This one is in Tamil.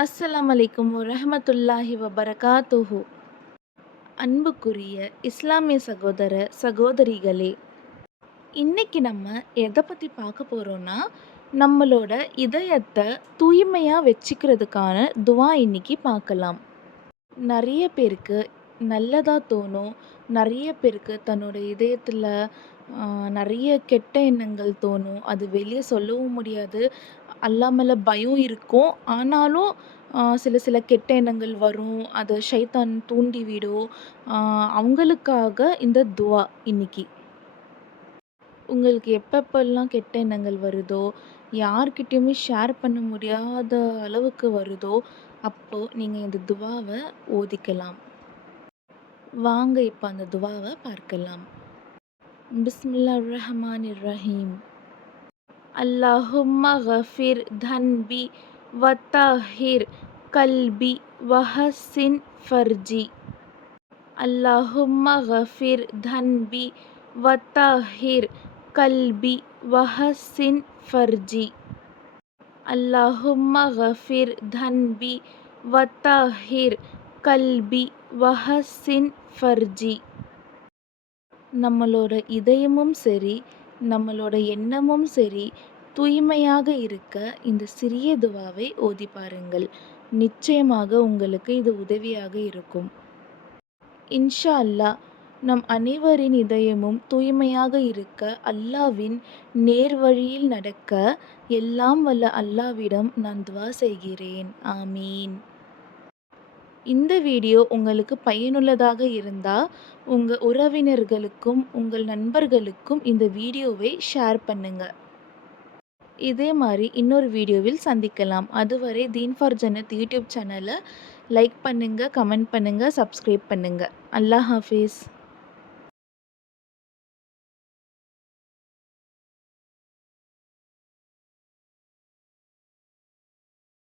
அஸ்ஸலாம் அலைக்கும் ரஹமத்துல்லாஹி வபரகாத்துஹு. அன்புக்குரிய இஸ்லாமிய சகோதர சகோதரிகளே இன்னைக்கு நம்ம எதை பற்றி பார்க்க போகிறோன்னா நம்மளோட இதயத்தை தூய்மையாக வச்சுக்கிறதுக்கான துவா இன்னைக்கு பார்க்கலாம். நிறைய பேருக்கு நல்லதாக தோணும் நிறைய பேருக்கு தன்னோட இதயத்தில் நிறைய கெட்ட எண்ணங்கள் தோணும் அது வெளியே சொல்லவும் முடியாது. அல்லா மேலே பயம் இருக்கும். ஆனாலும் சில சில கெட்ட எண்ணங்கள் வரும். அதை ஷைத்தான் தூண்டி விடும் அவங்களுக்காக இந்த துவா இன்னைக்கு. உங்களுக்கு எப்பப்பெல்லாம் கெட்ட எண்ணங்கள் வருதோ யார்கிட்டயுமே ஷேர் பண்ண முடியாத அளவுக்கு வருதோ அப்போ நீங்கள் இந்த துவாவை ஓதிக்கலாம். வாங்க இப்போ அந்த துவாவை பார்க்கலாம். பிஸ்மில்லா ரஹ்மான் ரஹீம். அல்லாஹும்ம கஃபிர் தன்பி வத்தஹிர் கல்பி வஹசின் ஃபர்ஜி. அல்லாஹும்ம கஃபிர் தன்பி வத்தஹிர் கல்பி வஹசின் ஃபர்ஜி. அல்லாஹும்ம கஃபிர் தன்பி வத்தஹிர் கல்பி வஹசின் ஃபர்ஜி. நம்மளோட இதயமும் சரி நம்மளோட எண்ணமும் சரி தூய்மையாக இருக்க இந்த சிறிய துவாவை ஓதி பாருங்கள். நிச்சயமாக உங்களுக்கு இது உதவியாக இருக்கும். இன்ஷா அல்லாஹ் நம் அனைவரின் இதயமும் தூய்மையாக இருக்க அல்லாவின் நேர்வழியில் நடக்க எல்லாம் வல்ல அல்லாவிடம் நான் துவா செய்கிறேன். ஆமீன். இந்த வீடியோ உங்களுக்கு பயனுள்ளதாக இருந்தால் உங்கள் உறவினர்களுக்கும் உங்கள் நண்பர்களுக்கும் இந்த வீடியோவை ஷேர் பண்ணுங்கள் இதே மாதிரி இன்னொரு வீடியோவில் சந்திக்கலாம். அதுவரை தீன் ஃபார் ஜன்னத் யூடியூப் சேனலை லைக் பண்ணுங்கள் கமெண்ட் பண்ணுங்கள் சப்ஸ்கிரைப் பண்ணுங்கள் அல்லாஹ் ஹாஃபீஸ்.